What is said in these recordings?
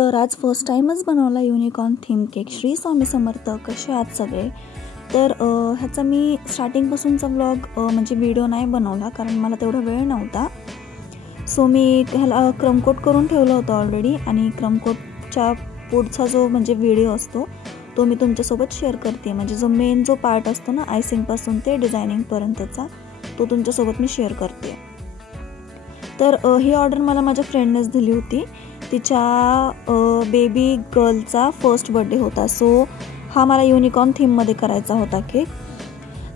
तर आज फर्स्ट टाइमच बनवला unicorn theme cake. Shri Swami Samarth. कसे आहात सगळे? तर ह्याचा मी स्टार्टिंगपासूनचा व्लॉग म्हणजे व्हिडिओ नाही बनवला कारण मला तेवढा वेळ नव्हता। सो मी ह्याला क्रमकोट करून ठेवलं होतं ऑलरेडी आणि क्रमकोटच्या पुढचा जो म्हणजे व्हिडिओ असतो तो मी तुमच्यासोबत शेअर करते। म्हणजे जो मेन जो पार्ट असतो ना आयसिंगपासून ते डिझायनिंगपर्यंतचा तो तुमच्यासोबत मी शेअर करते। तर ही ऑर्डर मला माझ्या फ्रेंडनेच दिली होती। तिच्या बेबी गर्लचा फर्स्ट बर्थडे होता। सो हा मला युनिकॉर्न थीममध्ये करायचा होता केक।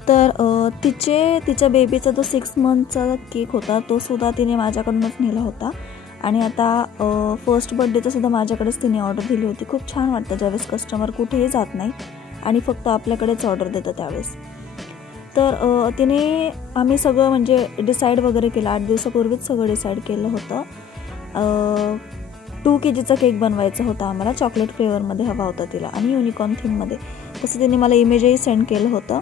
तर तिच्या बेबीचा जो 6 मंथचा केक होता तो सुद्धा तिने माझ्याकडूनच नेला होता आणि आता फर्स्ट बर्थडेचा सुद्धा माझ्याकडेच तिने ऑर्डर दिली होती। खूप छान वाटतं ज्यावेळेस कस्टमर कुठेही जात नाही आणि फक्त आपल्याकडेच ऑर्डर देतं त्यावेळेस। तर आम्ही सगळं म्हणजे डिसाईड वगैरे केलं। 8 दिवसापूर्वीच सगळं डिसाईड केलं होतं। 2 kgचा केक बनवायचा होता आम्हाला। चॉकलेट फ्लेवरमध्ये हवा होता तिला आणि युनिकॉर्न थीममध्ये। तसं तिने मला इमेजही सेंड केलं होतं।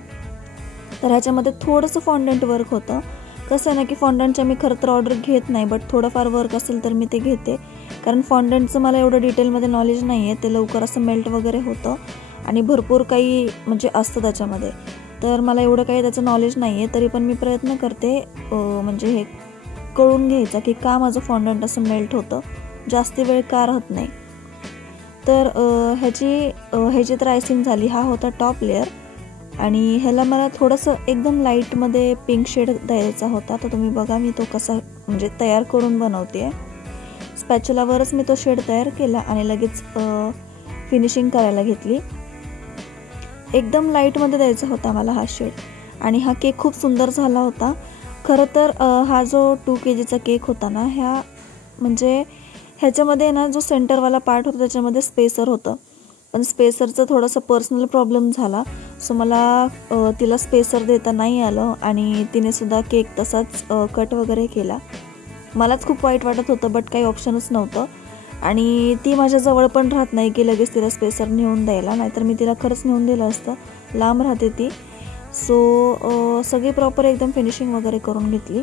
तर ह्याच्यामध्ये थोडंसं फॉन्डंट वर्क होतं। कसं आहे ना की फॉन्डंटच्या मी खरं तर ऑर्डर घेत नाही, बट थोडंफार वर्क असेल तर मी ते घेते कारण फॉन्डंटचं मला एवढं डिटेलमध्ये नॉलेज नाही आहे। ते लवकर असं मेल्ट वगैरे होतं आणि भरपूर काही म्हणजे असतं त्याच्यामध्ये। तर मला एवढं काही त्याचं नॉलेज नाही आहे, तरी पण मी प्रयत्न करते म्हणजे हे कळून घ्यायचा की का माझं फॉन्डंट असं मेल्ट होतं, जास्त वेळ का राहत नाही। तर ह्याची तर आयसिंग झाली। हा होता टॉप लेअर आणि ह्याला मला थोडंसं एकदम लाईटमध्ये पिंक शेड द्यायचा होता। तर तुम्ही बघा मी तो कसा म्हणजे तयार करून बनवते। स्पॅच्युलावरच मी तो शेड तयार केला आणि लगेच फिनिशिंग करायला घेतली। एकदम लाईटमध्ये द्यायचा होता मला हा शेड आणि हा केक खूप सुंदर झाला होता। खरं तर हा जो 2 kgचा केक होता ना म्हणजे ह्याच्यामध्ये ना जो सेंटरवाला पार्ट होता त्याच्यामध्ये स्पेसर होतं, पण स्पेसरचं थोडंसं पर्सनल प्रॉब्लेम झाला। सो मला तिला स्पेसर देता नाही आलं आणि तिने सुद्धा केक तसाच कट वगैरे केला। मलाच खूप वाईट वाटत होतं, बट काही ऑप्शनच नव्हतं आणि ती माझ्याजवळ पण राहत नाही की लगेच तिला स्पेसर नेऊन द्यायला, नाहीतर मी तिला खरंच नेऊन दिलं असतं। लांब राहते ती। सो सगळी प्रॉपर एकदम फिनिशिंग वगैरे करून घेतली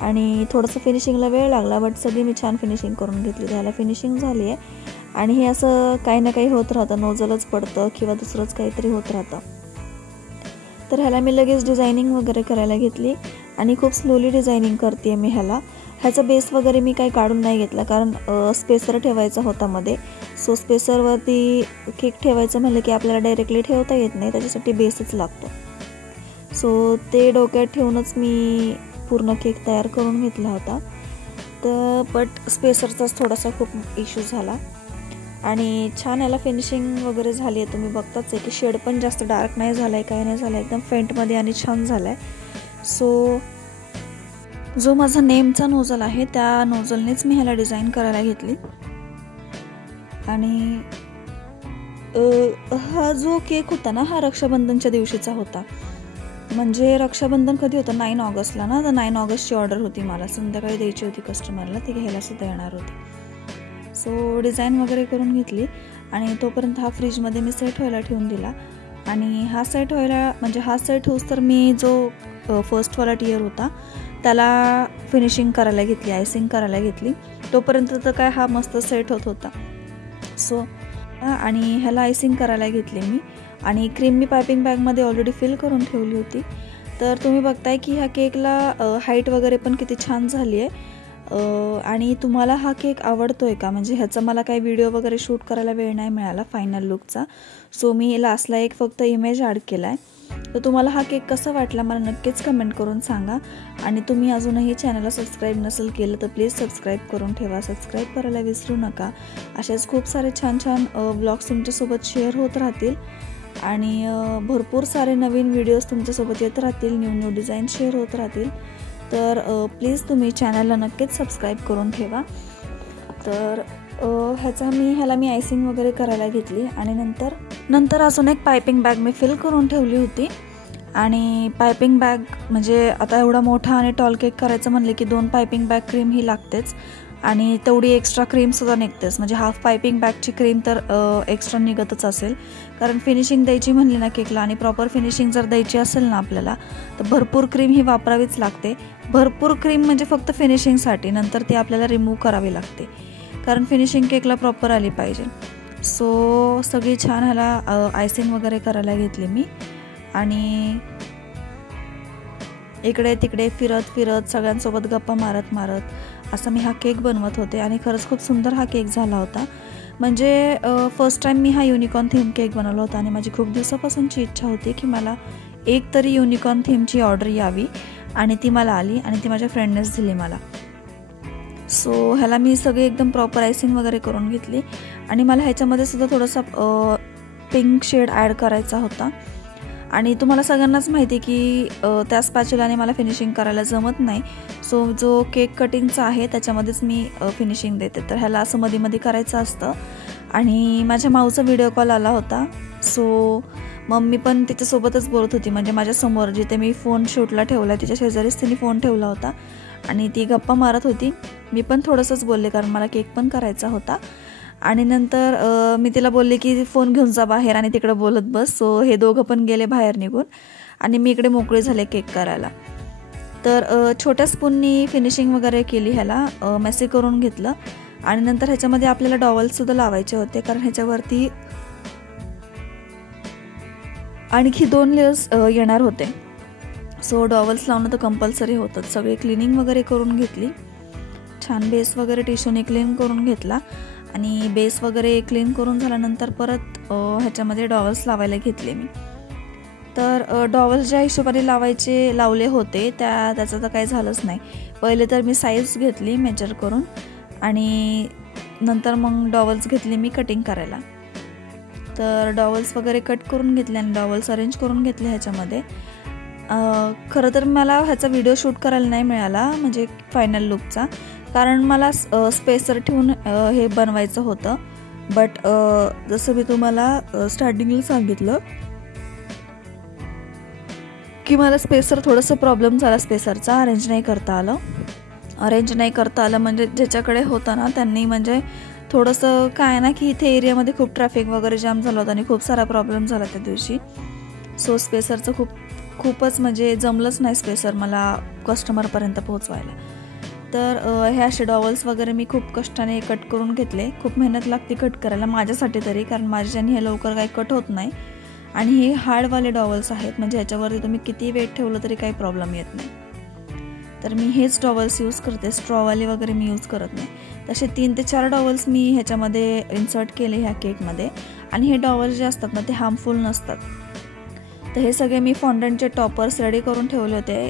आणि थोडंसं फिनिशिंगला वेळ लागला, बट सगळी मी छान फिनिशिंग करून घेतली। त्याला फिनिशिंग झाली आहे आणि हे असं काही ना काही होत राहतं, नोझलच पडतं किंवा दुसरंच काहीतरी होत राहतं। तर ह्याला मी लगेच डिझायनिंग वगैरे करायला घेतली आणि खूप स्लोली डिझायनिंग करते मी ह्याचा बेस वगैरे मी काही काढून नाही घेतला कारण स्पेसर ठेवायचा होता मध्ये। सो स्पेसरवरती केक ठेवायचं म्हणलं की आपल्याला डायरेक्टली ठेवता येत नाही, त्याच्यासाठी बेसच लागतो। सो ते डोक्यात ठेवूनच मी पूर्ण केक तयार करून घेतला होता। तर बट स्पेसरचाच थोडासा खूप इश्यू झाला आणि छान याला फिनिशिंग वगैरे झाली आहे। तुम्ही बघताच आहे की शेड पण जास्त डार्क नाही झाला आहे, काही नाही झालं, एकदम फेंटमध्ये आणि छान झाला आहे। सो जो माझा नेमचा नोझल आहे त्या नोझलनेच मी ह्याला डिझाईन करायला घेतली आणि हा जो केक होता ना हा रक्षाबंधनच्या दिवशीचा होता। म्हणजे रक्षाबंधन कधी होतं? 9 ऑगस्टला ना। तर 9 ऑगस्टची ऑर्डर होती मला, संध्याकाळी द्यायची होती कस्टमरला, ती घ्यायला सुद्धा येणार होती। सो डिझाईन वगैरे करून घेतली आणि तोपर्यंत हा फ्रीजमध्ये मी सेट व्हायला ठेवून दिला आणि हा सेट होऊस तर मी जो फर्स्टवाला टियर होता त्याला फिनिशिंग करायला घेतली, आयसिंग करायला घेतली। तोपर्यंत तर काय हा मस्त सेट होत होता। सो आणि ह्याला आयसिंग करायला घेतली मी आणि क्रीम मी पायपिंग बॅगमध्ये ऑलरेडी फिल करून ठेवली होती। तर तुम्ही बघताय की ह्या केकला हाईट वगैरे पण किती छान झाली आहे। आणि तुम्हाला हा केक आवडतोय का? म्हणजे ह्याचा मला काही व्हिडिओ वगैरे शूट करायला वेळ नाही मिळाला फायनल लुकचा। सो मी लास्टला एक फक्त इमेज ॲड केला आहे। तर तुम्हाला हा केक कसा वाटला मला नक्कीच कमेंट करून सांगा आणि तुम्ही अजूनही चॅनलला सबस्क्राईब नसेल केलं तर प्लीज सबस्क्राईब करून ठेवा। सबस्क्राईब करायला विसरू नका। असेच खूप सारे छान छान ब्लॉग्स तुमच्यासोबत शेअर होत राहतील आणि भरपूर सारे नवीन व्हिडिओज तुमच्यासोबत येत राहतील, न्यू डिझाईन शेअर होत राहतील। तर प्लीज तुम्ही चॅनलला नक्कीच सबस्क्राईब करून ठेवा। तर ह्याला मी आयसिंग वगैरे करायला घेतली आणि नंतर अजून एक पायपिंग बॅग मी फिल करून ठेवली होती आणि पायपिंग बॅग म्हणजे आता एवढा मोठा आणि टॉल केक करायचं म्हणले की 2 पायपिंग बॅग क्रीम ही लागतेच आणि तेवढी एक्स्ट्रा क्रीमसुद्धा निघतेच। म्हणजे हाफ पायपिंग बॅगची क्रीम तर एक्स्ट्रा निघतच असेल कारण फिनिशिंग द्यायची म्हणली ना केकला आणि प्रॉपर फिनिशिंग जर द्यायची असेल ना आपल्याला तर भरपूर क्रीम ही वापरावीच लागते। भरपूर क्रीम म्हणजे फक्त फिनिशिंगसाठी, नंतर ती आपल्याला रिमूव्ह करावी लागते। कारण फिनिशिंग केकला प्रॉपर आली पाहिजे. सो सगळी छान ह्याला आयसिंग वगैरे करायला घेतली मी आणि इकडे तिकडे फिरत सगळ्यांसोबत गप्पा मारत असं मी हा केक बनवत होते आणि खरंच खूप सुंदर हा केक झाला होता. म्हणजे फर्स्ट टाईम मी हा युनिकॉर्न थीम केक बनवला होता आणि माझी खूप दिवसापासूनची इच्छा होती की मला एक तरी युनिकॉर्न थीमची ऑर्डर यावी आणि ती मला आली आणि ती माझ्या फ्रेंडनेच दिली मला. सो ह्याला मी सगळे एकदम प्रॉपर आयसिंग वगैरे करून घेतली आणि मला ह्याच्यामध्ये सुद्धा थोडासा पिंक शेड ॲड करायचा होता. आणि तुम्हाला सगळ्यांनाच माहिती की त्या स्पॅच्युलाने मला फिनिशिंग करायला जमत नाही. सो जो केक कटिंगचा आहे त्याच्यामध्येच मी फिनिशिंग देते. तर ह्याला असं मध्ये करायचं असतं. आणि माझ्या माऊचा व्हिडिओ कॉल आला होता. सो मम्मी पण तिच्यासोबतच बोलत होती, म्हणजे माझ्यासमोर जिथे मी फोन शूटला ठेवला तिच्या शेजारीच तिने फोन ठेवला होता आणि ती गप्पा मारत होती. मी पण थोडंसंच बोलले कारण मला केक पण करायचा होता. आणि नंतर मी तिला बोलले की फोन घेऊन जा बाहेर आणि तिकडं बोलत बस. सो हे दोघं पण गेले बाहेर निघून आणि मी इकडे मोकळे झाले केक करायला. तर छोट्या स्पूननी फिनिशिंग वगैरे केली, ह्याला मेसी करून घेतलं. आणि नंतर ह्याच्यामध्ये आपल्याला डॉवल्ससुद्धा लावायचे होते कारण ह्याच्यावरती आणखी 2 लेयर्स येणार होते. सो डॉवल्स लावणं तर कंपल्सरी होतं. सगळे क्लिनिंग वगैरे करून घेतली, छान बेस वगैरे टिश्यूने क्लीन करून घेतला आणि बेस वगैरे क्लीन करून झाल्यानंतर परत ह्याच्यामध्ये डॉवल्स लावायला घेतले मी. तर डॉवल्स ज्या हिशोबाने लावले होते त्याचं तर काही झालंच नाही. पहिले तर मी साईज घेतली मेजर करून आणि नंतर मग डॉवल्स घेतली मी कटिंग करायला. तर डॉवल्स वगैरे कट करून घेतले आणि डॉवल्स अरेंज करून घेतले ह्याच्यामध्ये. खरं तर मला ह्याचा व्हिडिओ शूट करायला नाही मिळाला, म्हणजे फायनल लुकचा, कारण मला स्पेसर ठेवून हे बनवायचं होतं. बट जसं मी तुम्हाला स्टार्टिंगला सांगितलं की मला स्पेसर थोडंसं प्रॉब्लेम झाला, स्पेसरचा अरेंज नाही करता आलं. म्हणजे ज्याच्याकडे होता ना त्यांनी म्हणजे थोडंसं काय ना की इथे एरियामध्ये खूप ट्रॅफिक वगैरे जाम झालं होतं आणि खूप सारा प्रॉब्लेम झाला त्या दिवशी. सो स्पेसरचं खूपच म्हणजे जमलंच नाही स्पेसर मला कस्टमरपर्यंत पोहोचवायला. तर हे असे डॉवल्स वगैरे मी खूप कष्टाने कट करून घेतले. खूप मेहनत लागते कट करायला माझ्यासाठी तरी, कारण माझ्याने हे लवकर काही कट होत नाही. आणि हे हार्डवाले डॉवल्स आहेत, म्हणजे ह्याच्यावरती तुम्ही किती वेट ठेवलं तरी काही प्रॉब्लेम येत नाही. तर मी हेच डॉवल्स यूज करते, स्ट्रॉवाले वगैरे मी यूज करत नाही. तसे 3 ते 4 डॉवल्स मी ह्याच्यामध्ये इन्सर्ट केले ह्या केकमध्ये. आणि हे डॉवल्स जे असतात ना ते हार्मफुल नसतात. तर हे सगळे मी फॉन्डंटचे टॉपर्स रेडी करून ठेवले होते,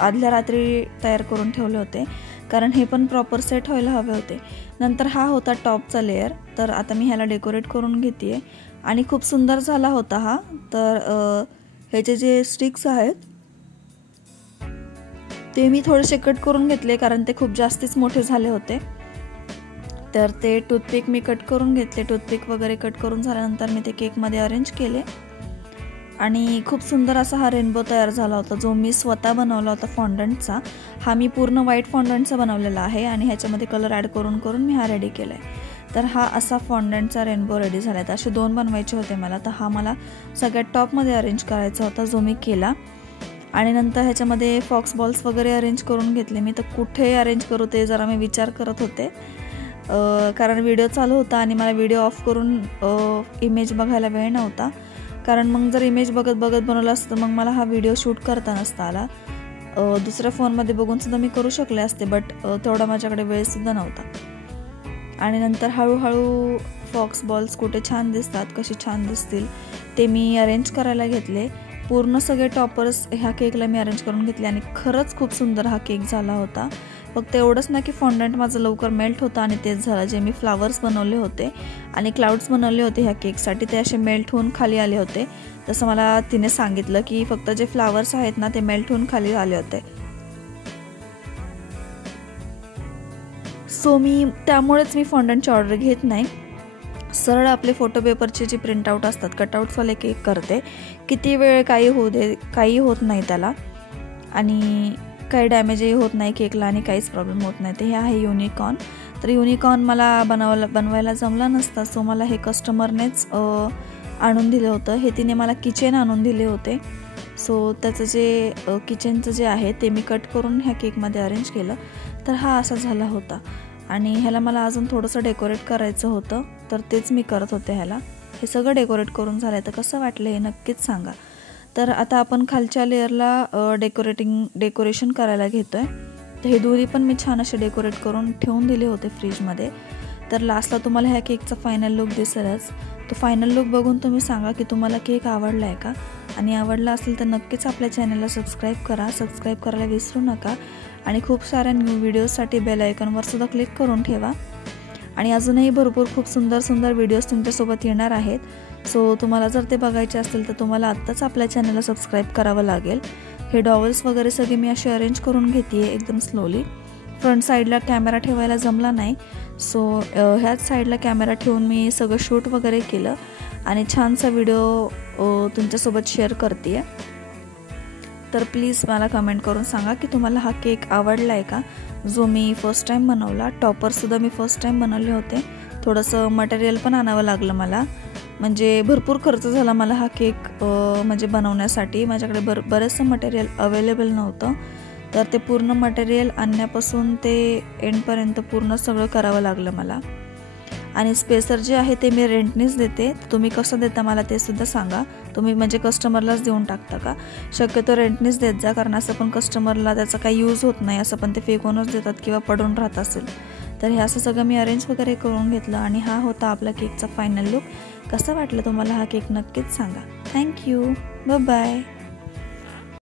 आदल्या रात्री तयार करून ठेवले होते, कारण हे पण प्रॉपर सेट व्हायला हवे होते. नंतर हा होता टॉपचा लेअर. तर आता मी ह्याला डेकोरेट करून घेते आहे आणि खूप सुंदर झाला होता हा. तर ह्याचे जे स्टिक्स आहेत ते मी थोडेसे कट करून घेतले कारण ते खूप जास्तीच मोठे झाले होते. तर ते टूथपिक मी कट करून घेतले. टूथपिक वगैरे कट करून झाल्यानंतर मी ते केकमध्ये अरेंज केले आणि खूप सुंदर असा हा रेनबो तयार झाला होता, जो मी स्वतः बनवला होता फॉन्डंटचा. हा मी पूर्ण व्हाईट फॉन्डंटचा बनवलेला आहे आणि ह्याच्यामध्ये कलर ॲड करून मी हा रेडी केला आहे. तर हा असा फॉन्डंटचा रेनबो रेडी झाला आहे. तर असे 2 बनवायचे होते मला. तर हा मला सगळ्यात टॉपमध्ये अरेंज करायचा होता, जो मी केला. आणि नंतर ह्याच्यामध्ये फॉक्स बॉल्स वगैरे अरेंज करून घेतले मी. तर कुठे अरेंज करू ते जरा मी विचार करत होते, कारण व्हिडिओ चालू होता आणि मला व्हिडिओ ऑफ करून इमेज बघायला वेळ नव्हता. कारण मग जर इमेज बघत बनवलं असतं मग मला हा व्हिडिओ शूट करता नसता आला. दुसऱ्या फोनमध्ये बघूनसुद्धा मी करू शकले असते, बट तेवढा माझ्याकडे वेळसुद्धा नव्हता. आणि नंतर हळूहळू फॉक्स बॉल्स कुठे छान दिसतात, कशी छान दिसतील ते मी अरेंज करायला घेतले. पूर्ण सगळे टॉपर्स ह्या केकला मी अरेंज करून घेतले आणि खरंच खूप सुंदर हा केक झाला होता. फक्त एवढंच ना की फॉन्डंट माझं लवकर मेल्ट होतं आणि तेच झालं. जे मी फ्लावर्स बनवले होते आणि क्लाउड्स बनवले होते ह्या केकसाठी ते असे मेल्ट होऊन खाली आले होते. जसं मला तिने सांगितलं की फक्त जे फ्लावर्स आहेत ना ते मेल्ट होऊन खाली आले होते. सो मी त्यामुळेच मी फॉन्डंटची ऑर्डर घेत नाही, सरळ आपले फोटो पेपरचे जे प्रिंटआउट असतात कटआउट्सवाले केक करते. किती वेळ काही होऊ दे, काही होत नाही त्याला आणि काही डॅमेजही होत नाही केकला आणि काहीच प्रॉब्लेम होत नाही. तर हे आहे युनिकॉर्न. तर युनिकॉर्न मला बनवायला जमला नसता, सो मला हे कस्टमरनेच आणून दिलं होतं. हे तिने मला किचन आणून दिले होते. सो त्याचं जे किचनचं जे आहे ते मी कट करून ह्या केकमध्ये अरेंज केलं. तर हा असा झाला होता. आणि ह्याला मला अजून थोडंसं डेकोरेट करायचं होतं, तर तेच मी करत होते ह्याला. हे सगळं डेकोरेट करून झालं आहे. तर कसं वाटलं हे नक्कीच सांगा. तर आता आपण खालच्या लेअरला डेकोरेशन करायला घेतो आहे. तर हे दोरी पण मी छान असे डेकोरेट करून ठेवून दिले होते फ्रीजमध्ये. तर लास्टला तुम्हाला ह्या केकचा फायनल लुक दिसेलच. तो फायनल लुक बघून तुम्ही सांगा की तुम्हाला केक आवडला आहे का, आणि आवडला असेल तर नक्कीच आपल्या चॅनलला सबस्क्राईब करा. सबस्क्राईब करायला विसरू नका आणि खूप साऱ्या न्यू व्हिडिओजसाठी बेल आयकॉनवर सुद्धा क्लिक करून ठेवा. आणि अजूनही भरपूर खूप सुंदर सुंदर व्हिडिओज तुमच्यासोबत येणार आहेत. सो तुम्हाला जर ते बघायचे असतील तर तुम्हाला आत्ताच आपल्या चॅनलला सबस्क्राईब करावं लागेल. हे डॉवेल्स वगैरे सगळे मी असे अरेंज करून घेते आहे एकदम स्लोली. फ्रंट साईडला कॅमेरा ठेवायला जमला नाही, सो ह्याच साईडला कॅमेरा ठेवून मी सगळं शूट वगैरे केलं आणि छानसा व्हिडिओ तुमच्यासोबत शेअर करते आहे. तर प्लीज मला कमेंट करून सांगा की तुम्हाला हा केक आवडला आहे का, जो मी फर्स्ट टाईम बनवला. टॉपरसुद्धा मी फर्स्ट टाईम बनवले होते. थोडंसं मटेरियल पण आणावं लागलं मला, म्हणजे भरपूर खर्च झाला मला हा केक म्हणजे बनवण्यासाठी. माझ्याकडे बरेचसं मटेरियल अवेलेबल नव्हतं, तर ते पूर्ण मटेरियल आणण्यापासून ते एंडपर्यंत पूर्ण सगळं करावं लागलं मला. आणि स्पेसर जे आहे ते मी रेंटनीच देते. तुम्ही कसं देता मला ते सुद्धा सांगा. तुम्ही म्हणजे कस्टमरलाच देऊन टाकता का? शक्यतो रेंटनीच देत जा, कारण असं पण कस्टमरला त्याचा काही यूज होत नाही, असं पण ते फेकूनच देतात किंवा पडून राहत असेल. तर हे असं सगळं मी अरेंज वगैरे करून घेतलं आणि हा होता आपला केकचा फायनल लुक. कसं वाटलं तुम्हाला हा केक नक्कीच सांगा. थँक्यू. Bye bye.